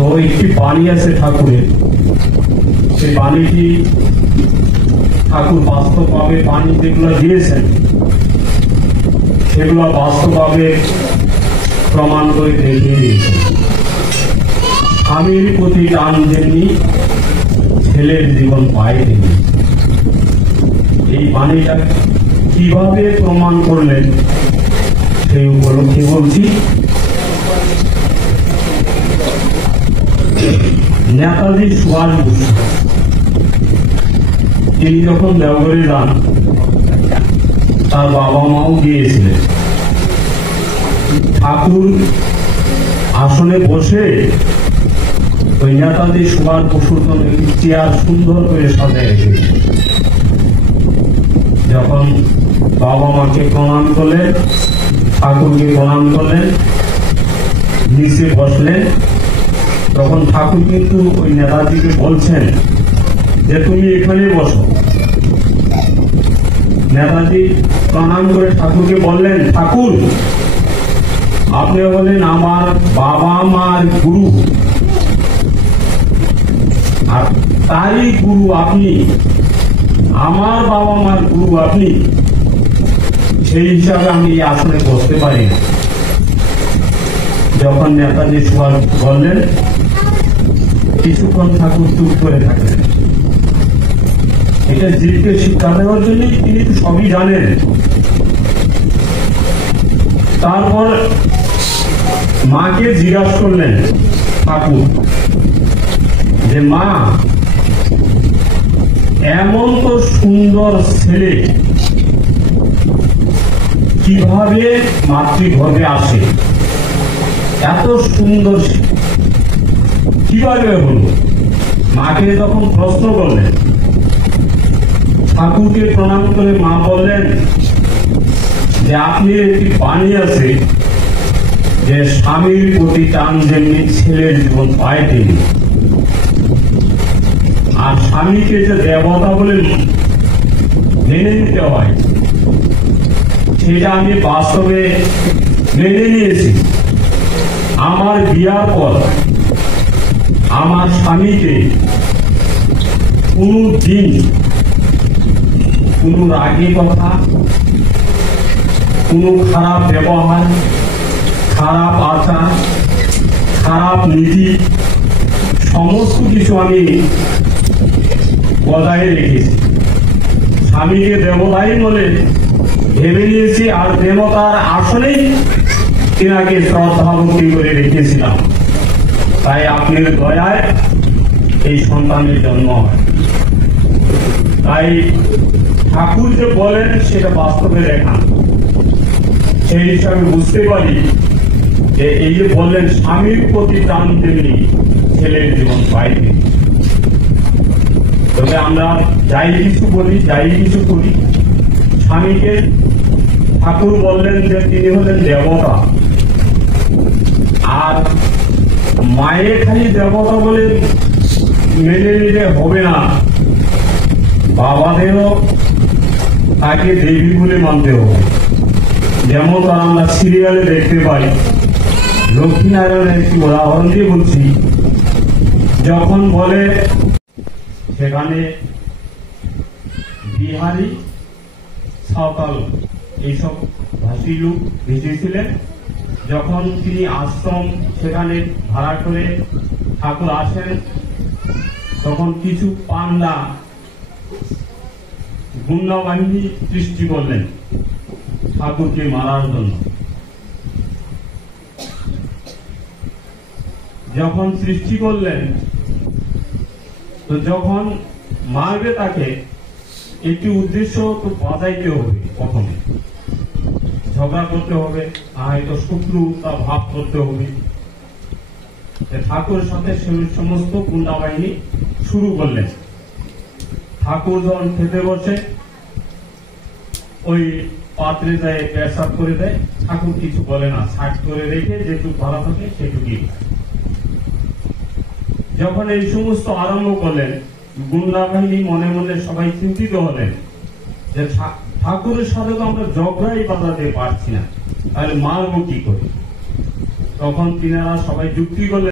তো একটি বাণী আছে ঠাকুরের, সেই বাণীটি ঠাকুর বাস্তবভাবে বাণী যেগুলো দিয়েছেন সেগুলো বাস্তবভাবে প্রমাণ করে দেখিয়ে দিয়েছেন। স্বামীর প্রতি টান যেমনি ছেলের জীবন পায় তেমনি। এই বাণীটা কিভাবে প্রমাণ করলেন সেই উপলক্ষে বলছি। নেতাজি সুভাষ বসু তিনি যখন দেওঘরে যান, তার বাবা মাও গিয়েছিলেন। ঠাকুর আসনে বসে ওই নেতাজি সুভাষ বসুর জন্য একটি চেয়ার সুন্দর করে সাজায় রেখেছে। যখন বাবা মাকে প্রণাম করলেন, ঠাকুরকে প্রণাম করলেন, নিচে বসলেন, তখন ঠাকুর কিন্তু ওই নেতাজিকে বলছেন যে তুমি এখানে বসো। নেতাজি প্রণাম করে ঠাকুরকে বললেন, ঠাকুর আপনি বলেন আমার বাবা মার গুরু, আর তারই গুরু আপনি, আমার বাবা মার গুরু আপনি, সেই হিসাবে আমি এই আসনে বসতে পারি না। যখন নেতাজি সুভাষ বললেন, কিছুক্ষণ ঠাকুর চুপ করে থাকলেন। এটা জীবকে শিক্ষা দেওয়ার জন্য তিনি তো সবই জানেন। তারপর মাকে জিজ্ঞাসা করলেন ঠাকুর যে মা, এমন তো সুন্দর ছেলে কিভাবে মাতৃগর্ভে আসে, এত সুন্দর কিভাবে হলো? মাকে যখন প্রশ্ন করলেন, ঠাকুরকে প্রণাম করে মা বললেন যে আপনি একটি বাণী আছে যে স্বামীর প্রতি টান যেমনি ছেলের জীবন পায় তেমনি। আর স্বামীকে যে দেবতা বলে মেনে নিতে হয় সেটা আমি বাস্তবে মেনে নিয়েছি। আমার বিয়ার পর আমার স্বামীকে কোনো দিন কোনো রাগী কথা, কোনো খারাপ ব্যবহার, খারাপ আচার, খারাপ নীতি সমস্ত কিছু আমি বজায় রেখেছি। স্বামীকে দেবতাই বলে ভেবে নিয়েছি, আর দেবতার আসলেই তিনাকে শ্রদ্ধা ভক্তি করে রেখেছিলাম। তাই আপনার দয়ায় এই সন্তানের জন্ম হয়। তাই ঠাকুর যে বলেন সেটা বাস্তবে দেখান। সেই হিসাবে বুঝতে পারি যে এই যে বললেন স্বামীর প্রতি টান তেমনি ছেলের জীবন পায়। তবে আমরা যাই কিছু বলি, যাই কিছু করি, স্বামীকে ঠাকুর বললেন যে তিনি হলেন দেবতা। আর মায়ের খালি দেবতা বলে মেনে নিলে হবে না, বাবাদেরও তাকে দেবী বলে মানতে হবে। যেমন আমরা সিরিয়ালে দেখতে পাই, লক্ষ্মীনারায়ণের একটি উদাহরণ দিয়ে বলছি, যখন বলে সেখানে বিহারি সাঁওতাল এইসব ভাষী লোক ভেসেছিলেন। যখন তিনি আশ্রম সেখানে ভাড়া করে ঠাকুর আসেন, তখন কিছু পান্ডা গুন্ডা বাহিনী সৃষ্টি করলেন ঠাকুরকে মারার জন্য। যখন সৃষ্টি করলেন, তো যখন মারবে তাকে একটি উদ্দেশ্য তো বাঁচাইতে হবে, প্রথমে ঝগড়া করতে হবে, হয়তো শত্রুতা ভাব করতে হবে। ঠাকুরের সাথে সমস্ত গুন্ডা বাহিনী শুরু করলেন। ঠাকুর যখন খেতে বসে ওই পাত্রে যায় পেশাব করে দেয়, ঠাকুর কিছু বলে না, ছাট করে রেখে যেটুকু ভালো থাকে সেটুকুই। যখন এই সমস্ত আরম্ভ করলেন, গুন্ডা বাহিনী মনে মনে সবাই চিন্তিত হলেন যে ঠাকুরের সাথে তো আমরা ঝগড়াই বাজাতে পারছি না, তাহলে মারবো কি করে? তখন তিনারা সবাই যুক্তি করলেন।